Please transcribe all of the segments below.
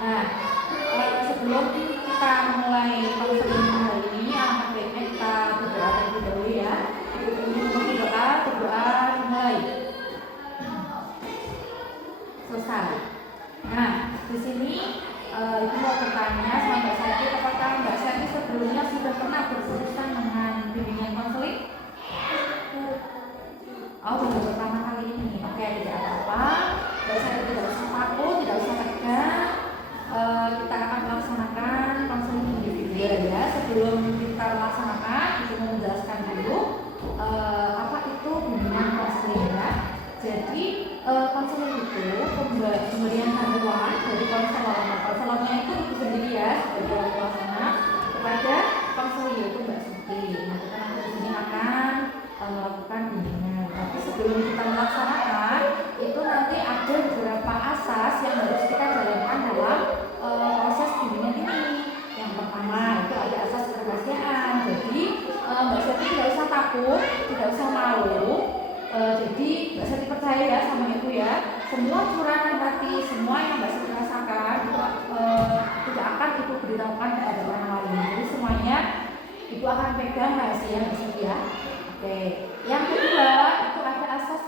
Nah, sebelum kita mulai konseling hari ini, alangkah baiknya kita berdoa terlebih dahulu ya. Berdoa mulai. Selesai. Nah, di sini Ibu mau bertanya sama Mbak Sati, apakah Mbak Sati sebelumnya sudah pernah berurusan dengan bimbingan konseling? Oh, baru pertama kali ini. Oke, tidak apa-apa. Mbak Sati tidak usah takut, tidak usah tegang. Kita akan melaksanakan konseling individual ya. Sebelum kita laksanakan, Ibu mau menjelaskan dulu apa itu bimbingan konseling ya. Jadi konseling itu pemberian bantuan dari konselor. Konselornya itu sendiri ya, sebagai orang pelaksana kepada konseling yaitu Mbak Suti. Nah, kita nanti di sini akan melakukan bimbingan. Tapi sebelum kita melaksanakan, itu nanti ada beberapa asas yang harus kita jalankan dalam proses bimbingan ini. Yang pertama itu ada asas kerahasiaan. Jadi Mbak Suti tidak usah takut, tidak usah malu. Jadi Mbak Sati percaya ya sama Ibu ya, semua curahan hati, semua yang Mbak Sati rasakan itu tidak akan Ibu beritahukan kepada orang lain. Jadi semuanya Ibu akan pegang rahasia Mbak Sati ya. Oke. Yang kedua itu ada asas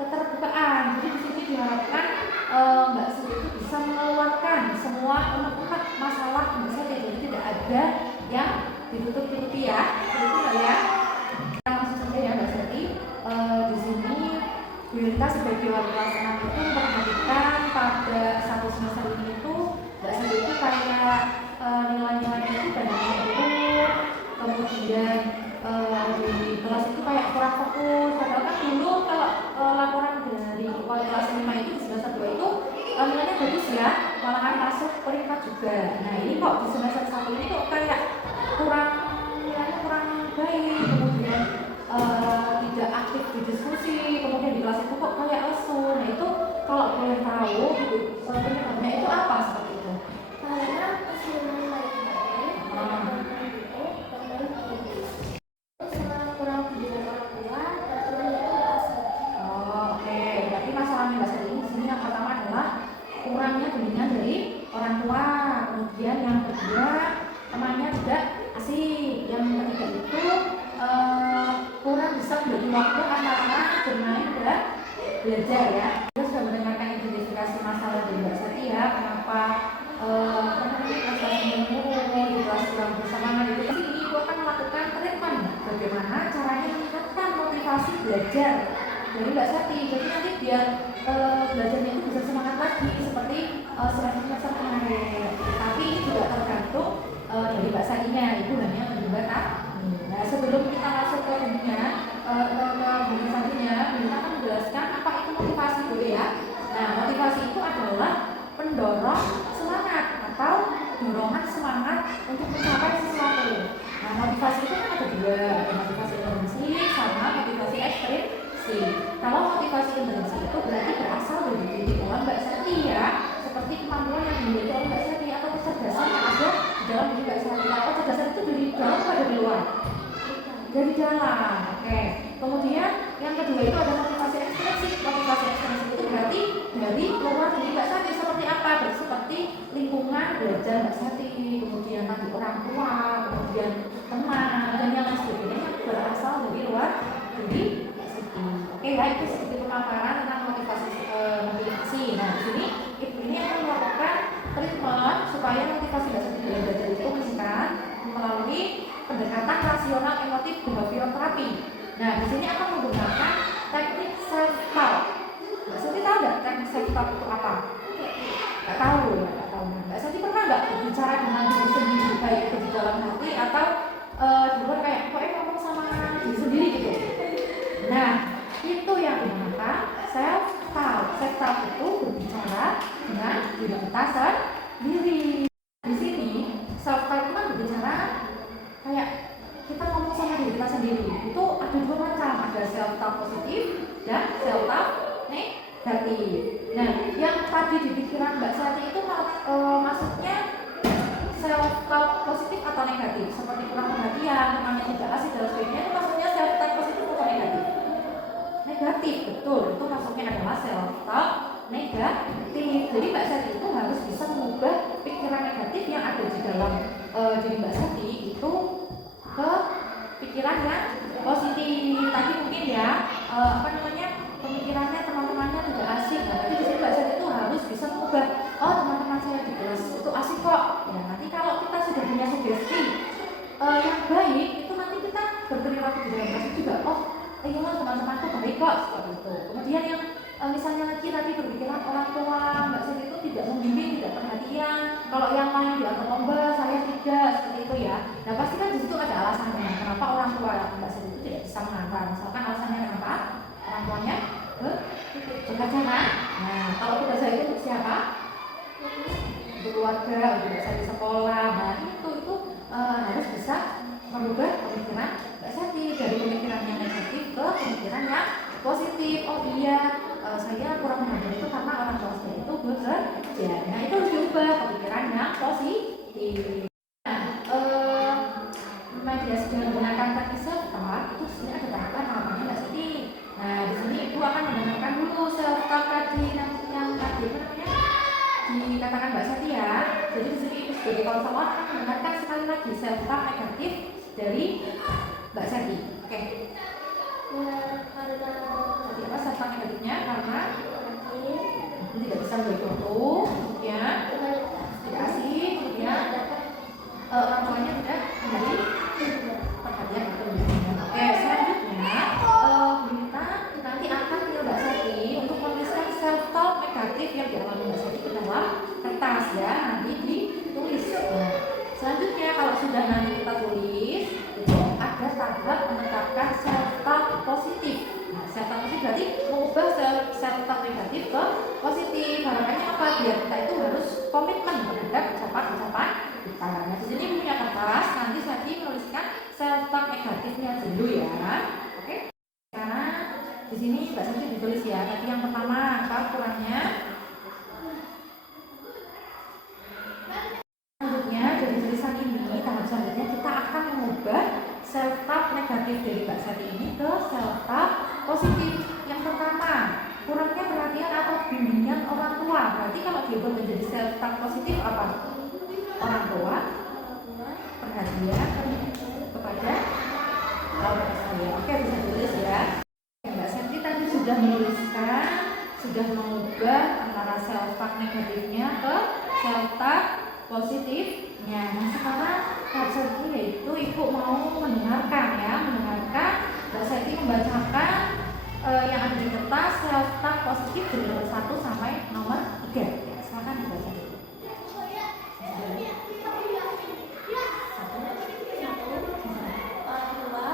keterbukaan. Jadi di sini diharapkan Mbak Sati itu bisa mengeluarkan semua unek-unek masalah Mbak Sati. Jadi tidak ada yang ditutup-tutupi ya. Itu ya. Langsung saja ya Mbak Sati. Di sini Bu Yunta sebagai wali pelaksana itu memperhatikan pada satu semester ini itu Mbak Sati itu kayak nilai-nilainya itu bandingnya itu, kemudian di kelas itu kayak kurang fokus. Padahal kan dulu kalau laporan dari wali kelas 5 itu di semester 2 itu nilainya bagus ya, malahan masuk peringkat juga. Nah ini kok di semester 1 ini kok kayak nilainya kurang baik, kemudian tidak aktif di diskusi, kemudian di kelas itu kok kayak lesu. Nah itu kalau boleh tahu penyebabnya itu apa seperti itu? Karena kesulitan kurang bimbingan orang tua, Oke, berarti masalahnya Mbak Sari di sini yang pertama adalah kurangnya bimbingan dari orang tua, kemudian yang kedua temannya tidak asik, yang ketiga itu kurang bisa membagi waktu antara bermain dan belajar ya. Kita sudah mendengarkan identifikasi masalah dari Mbak Sati ya, kenapa prestasi menurun, di kelas kurang bersemangat itu. Tapi ini Ibu akan melakukan treatment bagaimana caranya meningkatkan motivasi belajar dari Mbak Sati. Jadi nanti biar belajarnya itu bisa semangat lagi seperti semester kemarin. Tapi ini juga tergantung dari Mbak Satinya. Ibu hanya mencoba Nah sebelum kita masuk ke bimbingan selanjutnya, kita akan menjelaskan apa itu motivasi boleh ya. Nah motivasi itu adalah pendorong semangat atau dorongan semangat untuk mencapai sesuatu. Nah motivasi itu kan ada dua, ada motivasi intrinsik sama motivasi ekstrinsik. Kalau motivasi intrinsik itu berarti berasal dari diri Mbak Sati ya, seperti kemampuan yang dimiliki oleh Mbak Sati atau kecerdasan yang ada di dalam diri Mbak Sati. Kecerdasan itu dari dalam atau dari luar? Dari dalam. Oke. Kemudian yang kedua itu ada motivasi ekstrinsik. Motivasi ekstrinsik itu berarti dari luar diri Mbak Sati. Seperti apa? Seperti lingkungan belajar Mbak Sati, kemudian tadi orang tua, kemudian teman dan yang lain sebagainya yang berasal dari luar diri Mbak Sati. Oke ya, itu sedikit pemaparan tentang motivasi. Nah di sini ini akan melakukan treatment supaya motivasi Mbak Sati dalam belajar itu meningkat melalui pendekatan rasional emotif behavior terapi. Nah, di sini akan menggunakan teknik self talk. Mbak Sati tahu nggak teknik self talk itu apa? Nggak tahu ya, nggak tahu. Mbak Sati pernah nggak bicara dengan diri sendiri baik itu di dalam hati atau di luar kayak pokoknya ngomong sama diri sendiri gitu? Nah, itu yang dinamakan self talk. Self talk itu berbicara dengan diri kita sendiri. Di sini self talk itu kan berbicara kayak kita ngomong sama diri kita sendiri. Itu ada dua macam, ada self talk positif dan self talk negatif. Nah, yang tadi di pikiran Mbak Sati itu maksudnya self talk positif atau negatif, seperti kurang perhatian, temannya tidak asik dan sebagainya. Itu maksudnya self talk positif atau negatif? Negatif, betul. Itu maksudnya adalah self talk negatif. Jadi Mbak Sati itu harus bisa mengubah pikiran negatif yang ada di dalam diri Mbak Sati itu ke pikiran yang positif. Tadi mungkin ya pemikirannya teman-temannya tidak asik. Nah, tapi di sini Mbak Sati itu harus bisa mengubah. Oh, teman-teman saya di kelas itu asik kok. Ya, nanti kalau kita sudah punya sugesti yang baik, itu nanti kita berperilaku di dalam kelas juga. Oh, iya teman-temanku baik kok, seperti itu. Kemudian yang misalnya lagi tadi berpikiran orang tua Mbak Siti itu tidak membimbing, tidak perhatian. Kalau yang lain diantar lomba, saya tidak, seperti itu ya. Nah pasti kan di situ ada alasannya. Kenapa orang tua Mbak Siti itu tidak bisa mengantar? Misalkan alasannya kenapa? Orang tuanya bekerja kan? Nah kalau bekerja itu untuk siapa? Untuk keluarga, untuk Mbak Siti sekolah. Nah itu harus bisa merubah pemikiran Mbak Siti dari pemikiran yang negatif ke pemikiran yang positif. Oh iya, saya kurang mengajar itu karena orang tua saya itu bekerja. Nah itu harus diubah pemikiran yang positif. Nah, mediasi dengan menggunakan teknik self-talk itu sebenarnya ada tahapan namanya Mbak Siti. Nah di sini ibu akan mendengarkan dulu self-talk tadi yang tadi dikatakan Mbak Siti ya. Jadi di sini ibu sebagai konselor akan mendengarkan sekali lagi self-talk negatif dari Mbak Siti. Oke. Karena Jadi apa self-talk negatifnya? Karena tidak bisa menjadi waktu, ya, tidak asik, kemudian orang tuanya tidak memberi perhatian atau bimbingan. Oke, selanjutnya kita nanti akan ke Mbak Sati untuk menuliskan self-talk negatif yang dialami Mbak Sati ke dalam kertas ya, nanti ditulis. Nah, selanjutnya kalau sudah nanti kita tulis, itu ada tahap menetapkan self-talk positif. Nah, self-talk positif berarti mengubah self-talk negatif ke positif. Harapannya apa? Biar kita itu harus komitmen terhadap ucapan-ucapan kita. Nah, di sini punya kertas, nanti Sati menuliskan self-talk negatifnya dulu ya. Oke? Karena di sini Mbak Sati ditulis ya. Tadi yang pertama, apa ukurannya? Selanjutnya dari tulisan ini, tahap selanjutnya kita akan mengubah self-talk negatif dari Mbak Sati ini ke self-talk positif. Yang pertama, kurangnya perhatian atau bimbingan orang tua. Berarti kalau diubah menjadi self-talk positif apa? Orang tua perhatian kepada orang saya. Oke, bisa tulis ya. Mbak Sati tadi sudah menuliskan, sudah mengubah antara self-talk negatifnya ke self-talk positifnya. Nah sekarang tahap selanjutnya yaitu ibu mau mendengarkan ya, mendengarkan Mbak Sati membacakan yang ada di kertas self-talk positif dari nomor 1 sampai nomor 3 ya, silakan dibaca. orang tua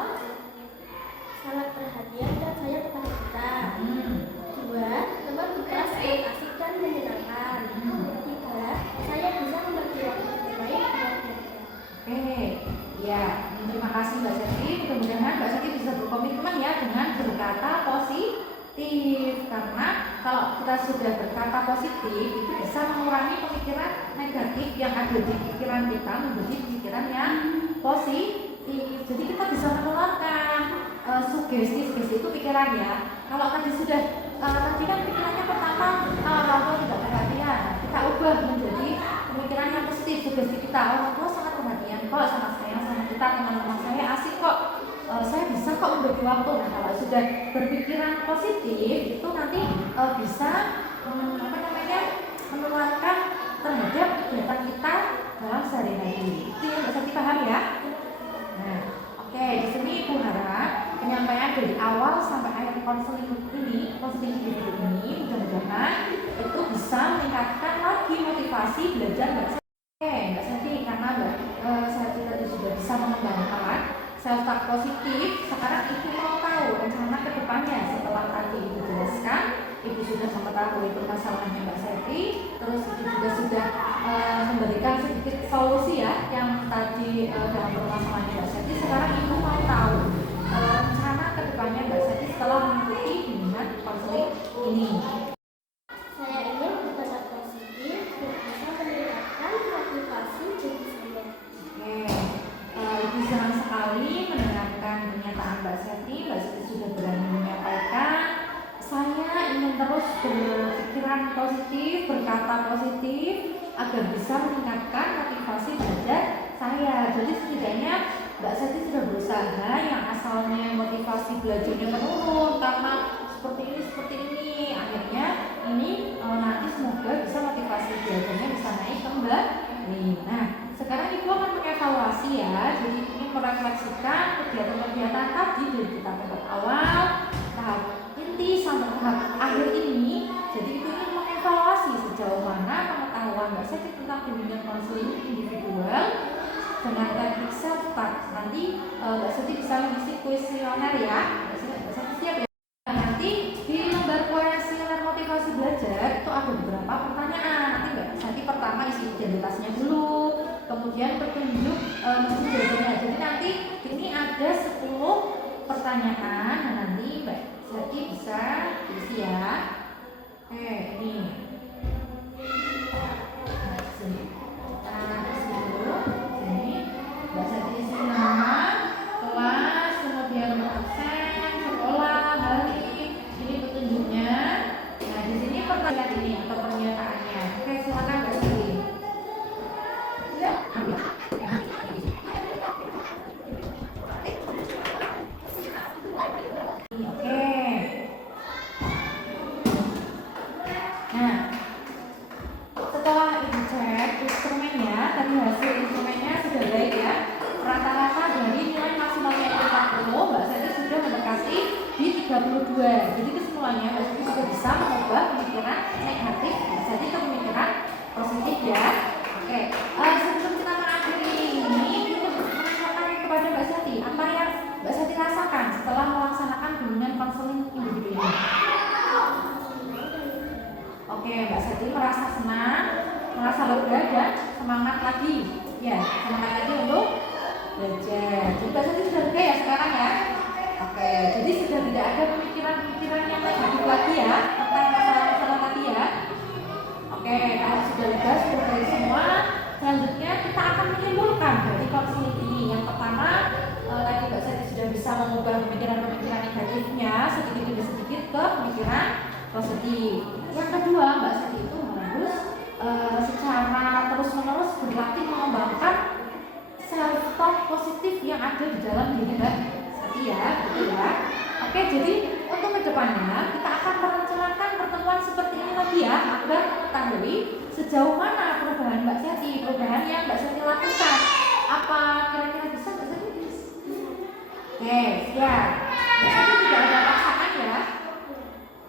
sangat perhatian dan sayang kepada kita. 2. Teman di kelas sangat asik dan menyenangkan. 3. Saya bisa membagi waktu terbaik dengan mereka. Oke, ya, terima kasih Mbak Sati. Mudah-mudahan Mbak Sati bisa berkomitmen ya dengan berkata positif. Karena kalau kita sudah berkata positif, itu bisa mengurangi pemikiran negatif yang ada di pikiran kita menjadi pikiran yang positif. Jadi kita bisa menularkan sugesti itu pikiran ya. Kalau tadi sudah tadi kan pikirannya pertama orang tua tidak perhatian, kita ubah menjadi pemikiran yang positif. Sugesti kita, orang tua sangat perhatian kok, sangat sayang sama kita, teman-teman saya asik kok, saya bisa kok membagi waktu. Nah kalau sudah berpikiran positif itu nanti bisa menularkan terhadap kegiatan kita dalam sehari-hari. Itu yang bisa dipahami ya. Nah, oke, di sini Ibu harap penyampaian dari awal sampai akhir konseling hidup ini mudah-mudahan itu bisa meningkatkan lagi motivasi belajar Mbak Sati. Oke, Mbak Sati, karena Mbak Sati tadi sudah bisa mengembangkan self-talk positif, sekarang Ibu mau tahu rencana ke depannya setelah tadi Ibu jelaskan. Ibu sudah mengetahui permasalahannya Mbak Sati, terus Ibu juga sudah memberikan sedikit solusi ya yang tadi dalam permasalahannya Mbak Sati. Sekarang Ibu mau tahu rencana ke depannya Mbak Sati setelah mengikuti bimbingan konseling ini. Saya ingin berkata positif dan bisa meningkatkan motivasi diri saya. Oke, Ibu senang sekali mendengarkan pernyataan Mbak Sati. Mbak Sati sudah berani menyampaikan, saya ingin terus berpikiran positif, berkata positif, agar bisa meningkatkan motivasi belajar saya. Jadi setidaknya Mbak Sati sudah berusaha yang asalnya motivasi belajarnya menurun karena seperti ini. Akhirnya ini nanti semoga bisa motivasi belajarnya bisa naik kembali. Nah, sekarang Ibu akan mengevaluasi ya. Jadi ini merefleksikan kegiatan-kegiatan tadi dari kita tahap awal, tahap inti sampai tahap akhir ini. Jadi Ibu ingin mengevaluasi sejauh mana pengetahuan Mbak Sati tentang bimbingan konseling individual dengan teknik self-taught. Nanti Mbak Sati bisa mengisi kuesioner ya. Mbak Sati siap ya? Nanti di lembar kuesioner motivasi belajar itu ada beberapa pertanyaan. Nanti Mbak Sati pertama isi identitasnya dulu, kemudian petunjuk mesti jawabannya. Jadi nanti ini ada 10 pertanyaan. Nah, nanti Mbak Sati bisa isi ya. Oke, ini. Nah, sini. Nah, isi dulu. Sini. Mbak Sati isi nama, kelas, kemudian absen, sekolah, hari. Ini petunjuknya. Nah, di sini pertanyaan ini atau pernyataannya. Oke, silakan Mbak Sati. Oke. Nah, setelah Ibu cek instrumennya, tadi hasil instrumennya sudah baik ya. Rata-rata dari nilai maksimalnya itu 40, Mbak Sati sudah mendekati di 32. Jadi kesimpulannya Mbak Sati sudah bisa mengubah pemikiran negatif Mbak Sati ke pemikiran positif ya. Oke, sebelum kita mengakhiri ini, kita menanyakan kepada Mbak Sati, apa yang Mbak Sati rasakan setelah melaksanakan bimbingan konseling individu ini? Oke, Mbak Sati merasa senang, merasa lega dan semangat lagi. Ya, semangat lagi untuk belajar. Jadi Mbak Sati sudah lega ya sekarang ya. Oke, jadi sudah tidak ada pemikiran-pemikiran yang negatif lagi ya tentang masalah-masalah tadi ya. Oke, kalau sudah lega, sudah baik semua, selanjutnya kita akan menyimpulkan dari konseling ini. Yang pertama, tadi Mbak Sati sudah bisa mengubah pemikiran-pemikiran negatifnya sedikit demi sedikit ke pemikiran positif. Yang kedua, Mbak Sati itu harus secara terus-menerus berlatih mengembangkan self-talk positif yang ada di dalam diri Mbak Sati ya, gitu ya. Oke, jadi untuk kedepannya kita akan merencanakan pertemuan seperti ini lagi ya, agar mengetahui sejauh mana perubahan Mbak Sati, perubahan yang Mbak Sati lakukan. Apa kira-kira bisa Mbak Sati? Oke, siap. Mbak Sati tidak ada paksaan ya.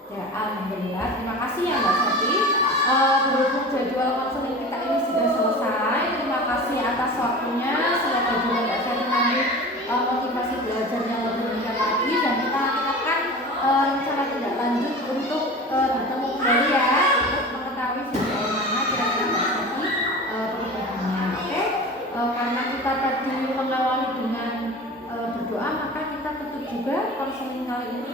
Ya, alhamdulillah. Terima kasih ya Mbak Sati. Berhubung jadwal konseling kita ini sudah selesai. Terima kasih atas waktunya. Semoga juga Mbak Sati nanti motivasi belajarnya lebih meningkat lagi dan kita akan rencana tindak lanjut untuk bertemu kembali ya untuk mengetahui sejauh mana kira-kira Mbak Sati perubahannya. Oke, karena kita tadi mengawali dengan berdoa, maka kita tutup juga konseling kali ini